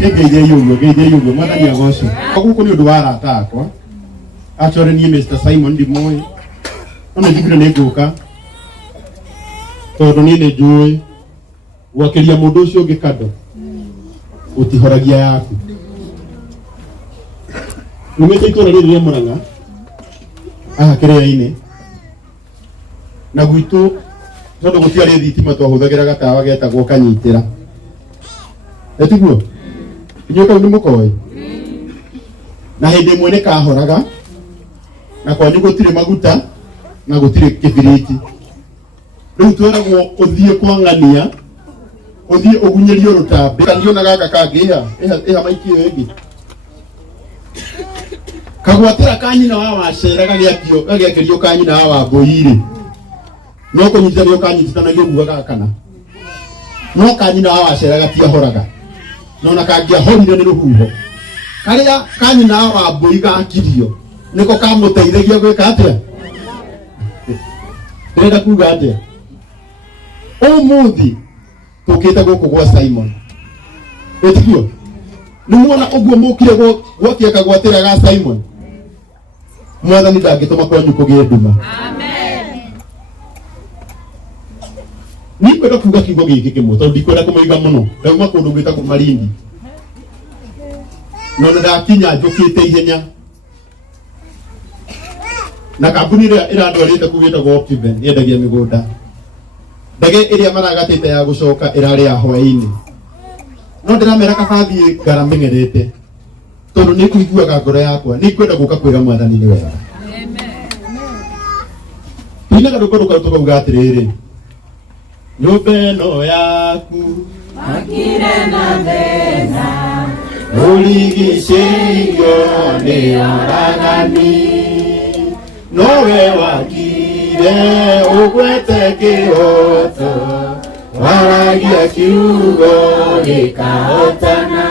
Geje yugo mwana ya gosi. Kuko ni udwara atakwa. Achore ni Mr. Simon di moyo. Ona jibira neguka. Todo ni ne joy. Wakiria mundu ucio ngikado. Utihoragia yaku. Numete itora riri ya Muranga. Kiria ine. Na gwitu todo gutiari thitima twahuthagira gatawa getagwo kanyitira. Etiguo. Nyoka ni mukoi. Na hindi mwene kahoraga. Na kwa nyugo tire maguta na gutire kibiriti. Riu tweragwo uthie kwangania. Uthie ugunyerio rutambi. Kaniona gaka kagiha. Eha maikio egi. Kagwatira kanyina wa wacera gagiakirio kanyina wa wamboire. No kunyitithania kanyitithanagio guaga kana. No kanyina wa wacera gatiahoraga. No na kagiahorire ni ruhuho. Karia kanyina wa wamboi gakirio niko kamuteithagia gwika atia. Ndenda kuga atia. Umuthi tukite guku gwa Simon. Etigio. Nimuona uguo mukire gwakia kagwatira ga Simon. Mwathani ndangituma kwanyu kugie nduma. Amen. Ni kwenda kuga kiugo giki kimwe tondu ndikwenda kumiga muno. Ndauma kundu gwita ku Malindi. No ndakinya njukite ihenya. Na kambuni irandwarite kugita go Optiven yendagia migunda. Ndege iria maragatite ya gucoka irari ya hwaini. No ndiramera kabathi ngaramengerete. Tondu ni kuiguaga ngoro yakwa ni kwenda guka kwira Mwathani ni wega. Amen. Ina garuka tukuga atiriri. Nyumba no yaku akire na thena. Uligicĩirio nĩ oragani. Nowe wakire ũgwete kĩhoto. Waragia kiugo gĩkahotana.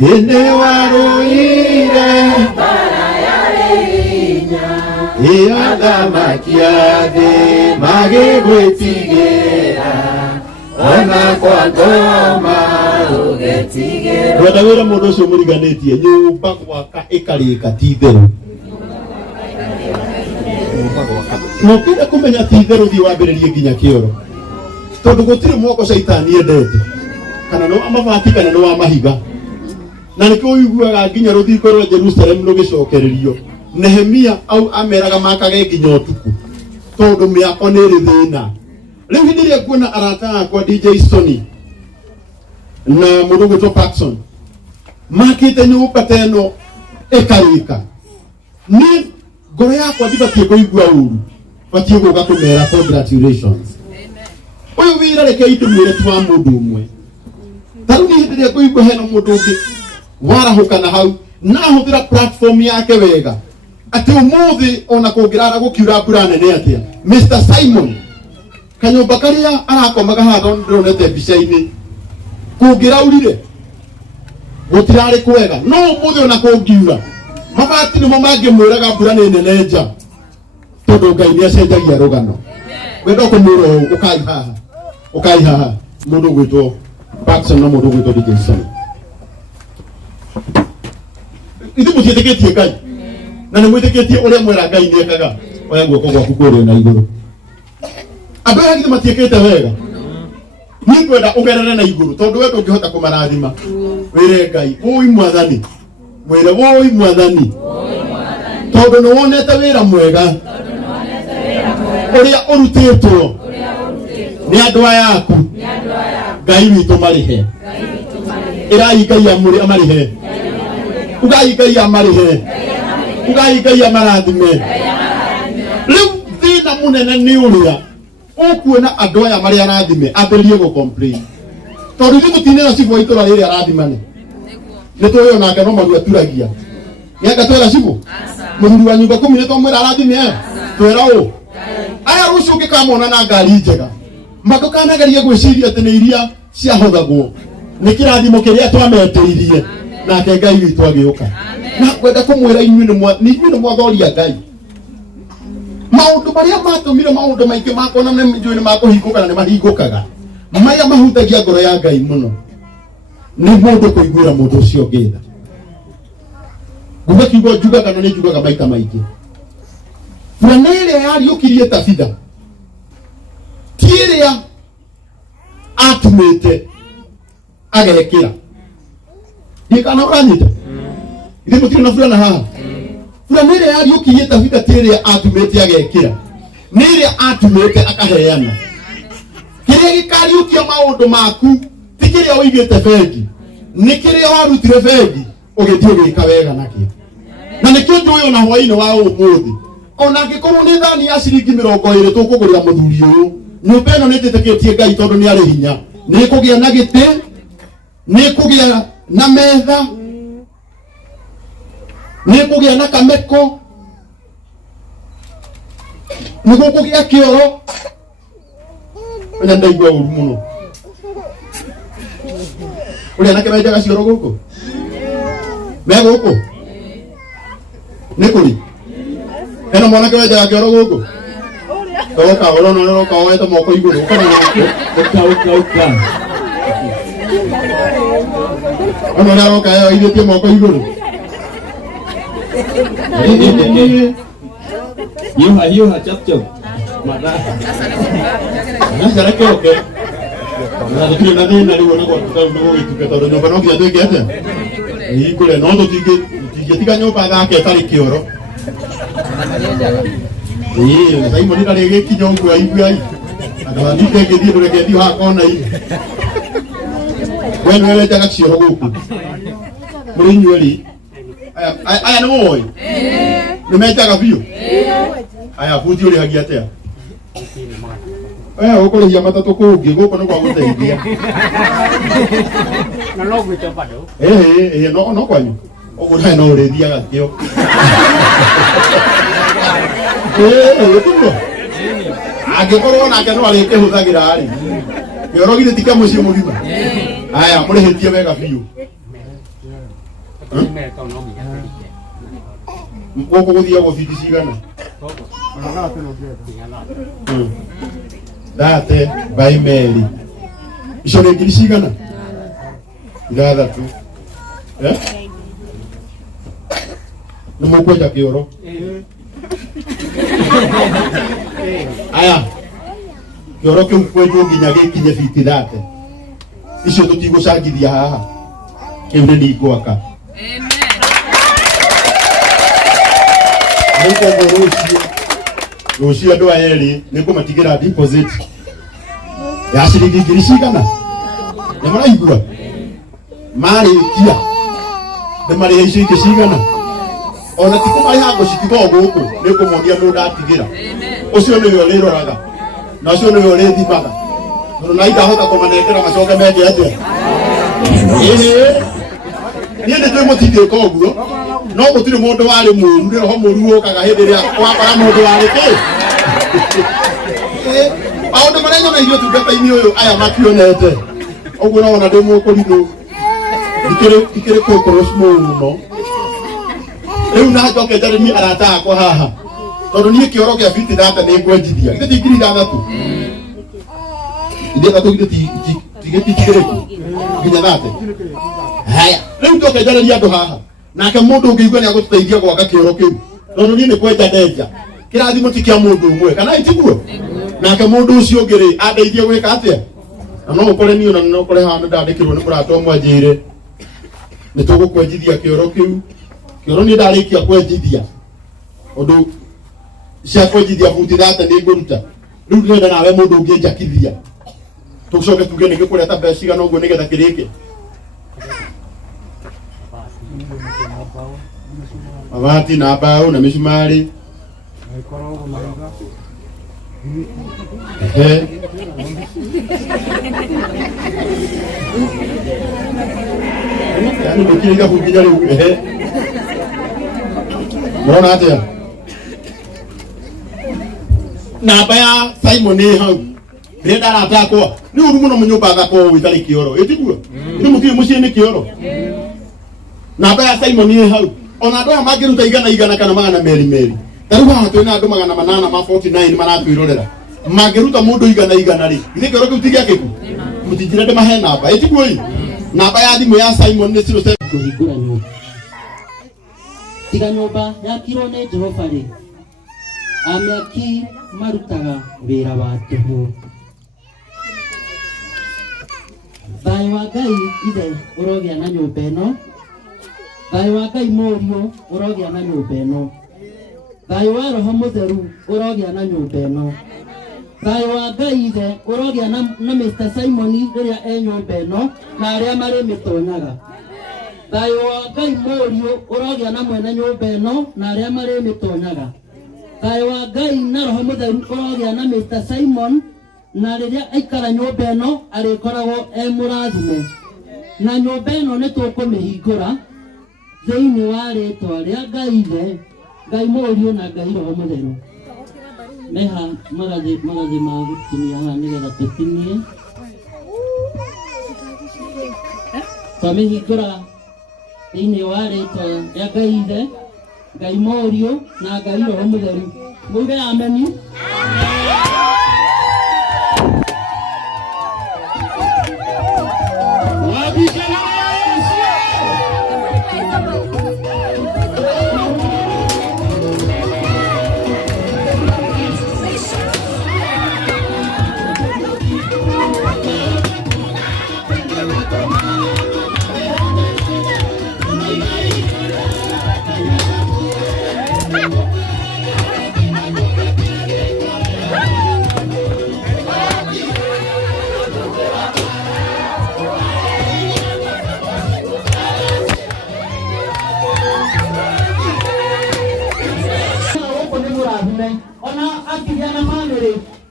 Ĩnĩ warũire mbara yarĩ hinya. Athamaki a thĩ magĩgwĩtigĩra. Ona kwa ngoma ugetigĩra. Wenda wĩra mũndũ ũcio mũriganĩtie nyũmba gwaka ĩkarĩka ti theru. Nokĩenda kũmenya ti theru thiĩ wambĩrĩrie nginya kĩoro. Tondũ gũtirĩ mwako Shaitani endete. Kana no amabati kana no amahiga. Na nĩkĩo ũiguaga nginya rũthingo rwa Jerusalem rũgĩcokererio. Nehemia au ameraga makage nginya ũtukũ. Tondũ mĩako nĩ ĩrĩ thĩna. Leo hindi ya kuona arata kwa DJ Sony na mũndũ gwĩtwo Paxson makite nyũmba teno ĩkarĩka. Ni ngoro yakwa ndibatiĩ kũigua ũru, batiĩ gũka kũmera congratulations. Ũyũ wĩra reke ndũmĩre tu wa mũndũ ũmwe. Tarĩu ni hindi ya kũigua hena mũndũ ũngĩ warahũka na hau na hũthĩra platform yake wega atĩ ũmũthĩ ona kũngĩrara gũkiura mbura nene atĩa Mr. Simon kanyumba karia arakomaga haha ndonete mbica-inĩ kũngĩraurire gũtirarĩ kwega no mũthĩ ona kũngiura mabati nĩmo mangĩmwĩraga mbura nĩ nene nja tondũ Ngai nĩacenjagia rũgano. Wenda kũmwĩra ũkai haha mũndũ gwĩtwo Paxson na mũndũ gwĩtwo DJ Sony. Ithuĩ mũtiĩtĩkĩtie Ngai na nĩ mwĩtĩkĩtie ũrĩa mwera Ngai nĩekaga. Oya guoko gwaku kũrĩa na igũrũ. Andũ aya githĩ matiĩkĩte wega. Ni ngwenda ũgerere na igũrũ tondũ wewe ndũngĩhota kũmarathima. Wĩre Ngai wũi Mwathani. Mwĩre wũi Mwathani. Tondũ nĩ wonete wĩra mwega. Ũrĩa ũrutĩtwo nĩ andũ aya aku. Ngai witũ marĩhe. Ĩrai Ngai amarihe. Ugai Ngai amarihe. Ugai Ngai amarathime. Rĩu thĩna mũnene nĩ ũrĩa ũkuona andũ aya marĩa arathime ambĩrĩrie gũcomplain. Tondũ ithuĩ tũtinĩra cibũ wa itũra rĩrĩ arathimane. Nĩ tũĩ onake no maru aturagia. Nĩanga twĩra cibũ? Mũthuri wa nyũmba 10 nĩ twamwĩra arathime twĩra ũ? Aya rũciũ ũngĩkamona na ngari njega makũkanageria gwĩciria atĩ nĩ iria ciahothagwo nĩ kĩrathimo kĩrĩa twametĩirie nake Ngai witũ agĩũka. Na kwenda kũmwĩra inyuĩ nĩ mwathoria Ngai. maundu maria matumire maundu maingi makona ne njui ni makuhinguka na ni mahingukaga maya mahutagia ngoro ya Ngai muno ni mundu kuiguira mundu ucio ngitha nguga kiugo njuga kana ni njugaga maita maingi na ile yariukirie Tabitha tiria atumite agekira ndikana uranyite ndi mutire na fulana haha fulana ile yariukirie Tabitha tiria atumite agekira nire atumite akaheana kiria gikariukia maundu maku tikiria uigite bengi nikiria warutire bengi ugithio gika wega nakio na nikio njuyo na hwaini wa umuthi ona ngikorwo ni thani ya ciringi 20 tukugurira muthuri uyu nyumba ino nititikitie Ngai tondu ni ari hinya ni kugia na giti ni kugia na metha ni kugia na kameko ni kugia kioro na ndaigua uru muno uri anake menjaga cioro guku me guku ni kuri eno mwanake wenjaga kioro guku toka orono kawaita moko iguru kana uka ono naro kayo ithetie moko iguru hiyo chap mada nasara okay na dikire na dina riwo na kwa tukarugo gituka tondu nyumba no kiatu kiate ikule no to tika nyumba thake tari kioro sai moni na rege kinyongo aibu ai na ndike ngithie ndureke ndio hakona hii wewe wewe taka cioro guku muri nyweli aya no moyo nimetaga bio aya futhi uri hagia atia ukurihia matatu kungi guko no kwa guteithia na no gwite bado no kwanyu uguo nae no urithiaga kio angikorwo nake no arikihuthagira ari kioro githe tika mucio mugima aya murihitie wega biu guku guthia guthiti cigana date by Mary icio nĩ ngiri cigana 6 nĩ mũkwenja kĩoro aya kĩoro kĩu kwenjwo nginya gĩkinye biti 30 icio tũtigũcangithia haha kĩu nĩ ningwaka rũciũ andũ aya erĩ nĩ kũmatigĩra deposit ya ciringi ngiri cigana nĩ maraigua marĩkia nĩ marĩha icio ingĩ cigana ona ti kũmarĩha ngũcitiga o gũkũ nĩ kũmonia mũndũ atigĩra ũcio nĩwe ũrĩroraga na ũcio nĩwe ũrĩthimaga tondũ na indahota kũmanengera macoke mende atĩa niĩ nĩ twĩ mũtindĩka ũguo no gũtirĩ mũndũ warĩ mũru nĩ roho mũru ũkaga hĩndĩ ĩrĩa wakora mũndũ warĩ kĩ maũndũ marĩa nyoneire ũtungata-inĩ ũyũ aya makionete ũguo no ona ndĩ mũkũrinũ ikĩrĩ kũkũrũ mũno rĩu na njoke njarĩrie arata akwa haha tondũ niĩ kĩoro gĩa biti 30 nĩ ngwenjithia githĩ ti ngiri 6 ithe 3 githĩ tigĩrĩku nginya 30 haya rĩu njoke njarĩrie andũ haha nake mundu ungiigua ni agũtũteithia gwaka kĩoro kĩu tondũ niĩ nĩ kwenja ndenja kĩrathimo ti kĩa mũndũ ũmwe kana itiguo nake mũndũ ũcio ũngĩ rĩ andeithie gwĩka atĩa na no ũkore niĩ ona no ũkore haha ndandĩkĩrwo nĩ mũrata ũmwe anjĩre nĩ tũgũkwenjithia kĩoro kĩu kĩoro niĩ ndarĩkia kwenjithia ũndũ cia kwenjithia buti 30 nĩ ngũruta rĩu ndĩrenda nawe mũndũ ũngĩ njakithia tũcoke tuge nĩ gĩkũreta mbeca cigana ũguo nĩgetha kĩrĩke mabati na mbao na misumari yani mukiriga kuginya rĩu murona atĩa namba ya Simon nĩ hau rĩrĩa ndaratakwa nĩ ũru mũno mũnyũmba thako wĩtarĩ kĩoro ĩtiguo nĩ mũkiri mũciĩ nĩ kĩoro namba ya Simon nĩ hau ona andũ aya mangĩruta igana kana magana merĩ Taruga hatu na andu 849 maratwirorera. Mangiruta mundu igana ri. Ithe kero kiu tigia kiku. Mutijira de mahe namba. Eti kuoi. Namba ya thimu ya Simon ni 07 kuhingura nyumba. Tiga nyumba yakirwo ni Jehova ri. Amiaki marutaga wira wa tuhu. Thayũ wa Ngai ithe ũrogĩa na nyũmba ĩno. Thayũ wa Ngai Mũriũ ũrogĩa na nyũmba ĩno. Thayũ wa Roho Mũtheru ũrogĩa na nyũmba ĩno. Thayũ wa Ngai ithe ũrogĩa na Mr. Simon rĩrĩa e nyũmba ĩno na arĩa marĩ mĩtonyaga. Thayũ wa Ngai Mũriũ ũrogĩa na mwene nyũmba ĩno na arĩa marĩ mĩtonyaga. Thayũ wa Ngai na Roho Mũtheru ũrogĩa na Mr. Simon na rĩrĩa aikara nyũmba ĩno arĩkoragwo e mũrathime. Na nyũmba ĩno nĩ tũkũmĩhingũra thĩinĩ wa rĩĩtwa rĩa Ngai ithe, Ngai Mũriũ na Ngai Roho Mũtheru. Meha magathĩ ma gũtinia haha nĩgetha tũtinie. Twamĩhingũra thĩinĩ wa rĩĩtwa rĩa Ngai ithe, Ngai Mũriũ na Ngai Roho Mũtheru. Muge ameni.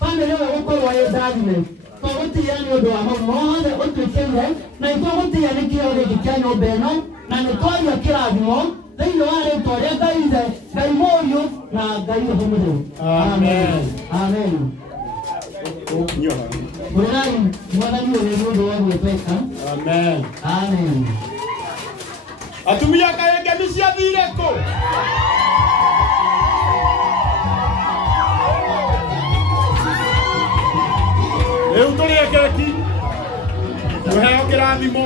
Family we gukorwo ye ndathime tũgũtia nĩ ũndũ wa maũndũ mothe ũtwĩkĩire na nĩtũgũtia nĩ kĩo rĩngĩ kĩa nyũmba ĩno na nĩtwaria kĩrathimo thĩinĩ wa rĩĩtwa rĩa Ngai ithe, Ngai Mũriũ na Ngai Roho Mũtheru. Amen. Amen. Mũrai mwathani ũrĩa nĩ ũndũ wa gwĩtwĩka. Amen. Amen. Atumia kaĩ ngemi ciathire kũ? Eu tũrĩe keki tũheo kĩrathimo.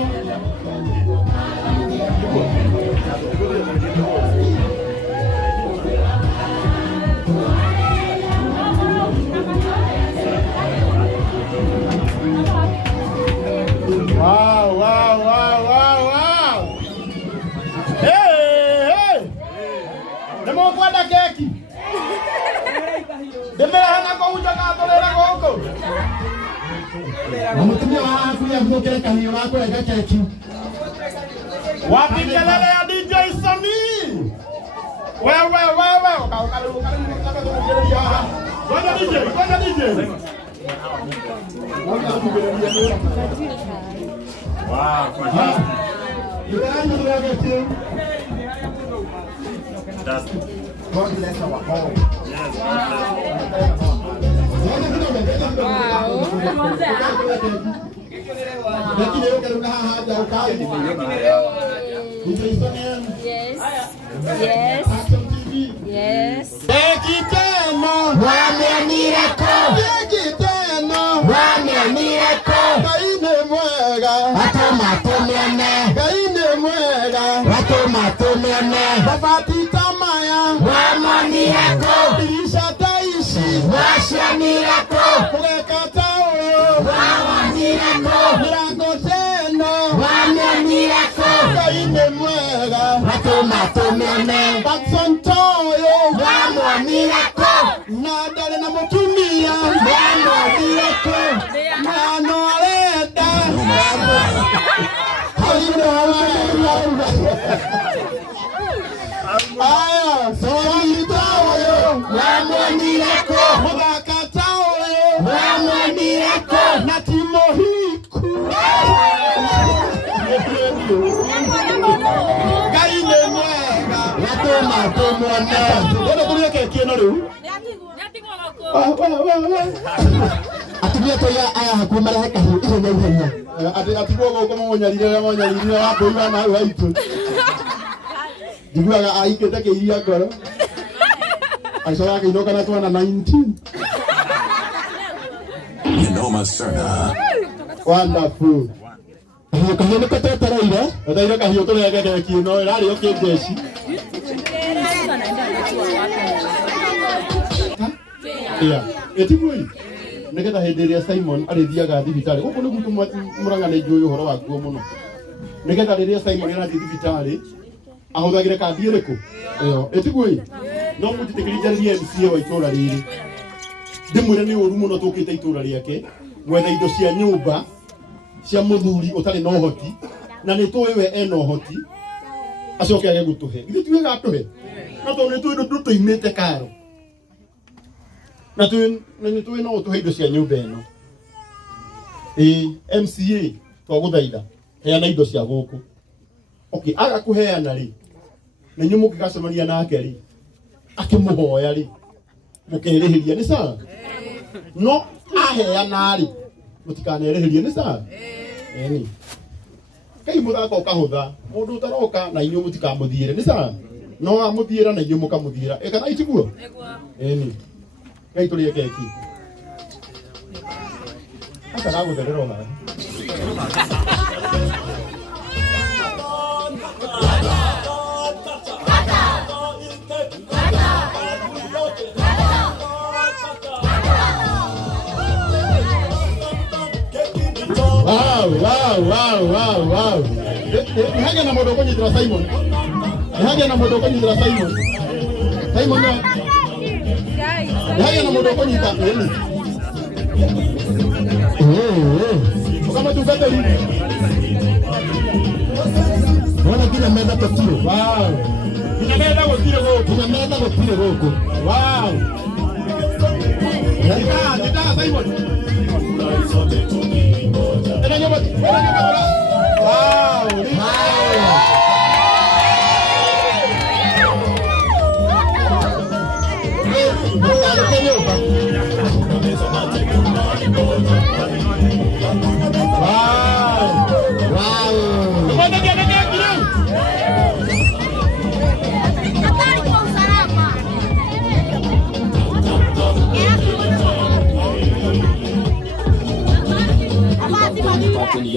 Wow. Hey. Nĩmũkwenda keki? Ndĩmĩrehe na kũu njagatũrĩra gũkũ. Mũtumia waku nĩagũkĩra kahiũ ga kũrenga keki. Wapi kelele ya DJ Sami? Wewe. Ngoja DJ. Wow. God bless our home. Yes. Yes. Atumia toya aya hakuhĩ marehe kahiũ ihenya. Atigwo gũkũ mũnyarire wa kũiga na hau haitũ. Njiguaga aikĩte kĩiria ngoro. Aicoka inoka na twana 19. Noma Serna. Wonderful. Kahiũ nĩ katetaraire etaire kahiũ tũrengenge kino ĩrarĩ ũkĩnjeci ĩtigui nĩgetha hĩndĩ ĩrĩa Simon arĩthiaga thibitarĩ gũkũ nĩ gwitũ Mũrang'a nĩ njũĩ ũhoro waguo mũno nĩgetha rĩrĩa Simon arathiĩ thibitarĩ ahũthagĩre kandi ĩrĩkũ ĩyo ĩtigui no mũtithikĩrĩrie MCA wa itũũra rĩrĩ ndĩmwĩre nĩ ũru mũno tũkĩte itũũra rĩake gwetha indo cia nyũmba cia mũthuri ũtarĩ na ũhoti na nĩ tũĩ we ena ũhoti acoke age gũtũhe ithuĩ tiwe gatũhe na tondũ nĩ tũĩ ndũ tũimĩte karo na nĩ tũĩ no ũtũhe indo cia nyũmba ĩno MCA twagũthaitha heana indo cia gũkũ okay aga kũheana rĩ na inyuĩ mũngĩgacemania nake rĩ akĩmũhoya rĩ mũkerĩhĩria nĩ sawa no aheana rĩ mũtikanerĩhĩrie nĩ sawa eni kai mũthako ũkahũtha mũndũ ũtaroka na inyuĩ mũtikamũthiĩre nĩ sawa no amũthiĩra na inyuĩ mũkamũthiĩra kana itiguo eni kai tũrĩe keki aka gagũtherera ona Wow. Nihage na mũndũ ũkũnyitĩra Simon. Nihage na mũndũ ũkũnyitĩra Simon. Simon no. Nihage na mũndũ ũkũnyita. Kama tukate hivi. Wana kina meza kotiro. Wow. Kina meza kotiro goko. Kina meza kotiro goko. Wow. Nita Simon. Wow.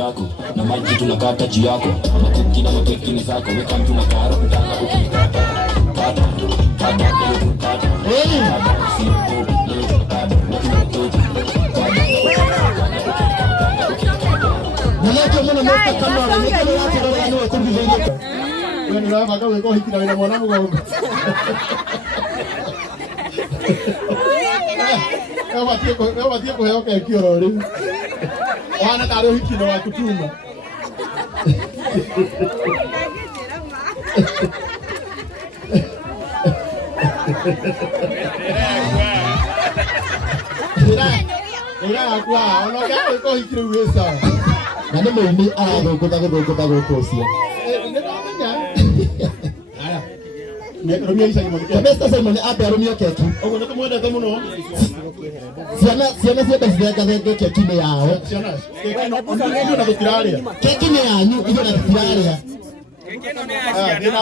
yako na maji tunakata juu yako makuki na makeki ni zako weka mtu na karo kutaka ukikata kata Naleta mwana mwaka kama niko na watu wale wakumbizana. Wewe ndio hapa kama uko hiki na mwanangu wangu. Ewa tiyo kuheoka ikioro rĩu. Wana tarĩ ũhiki na wakutuma. Ira kwa ono ka ko hiki rĩu wĩ sawa. Na nĩ mũini arathũngũtha gũkũ ũcio. Kamesta Simon ape arumio keki. Ogo nĩ tũmwendete mũno. Ciana ciothe cirengathenge keki-inĩ yao. Ciana, keki no tũtirarĩa. Keki nĩ yanyu, ithuĩ na tũtirarĩa. Keki ĩno nĩ ya ciana.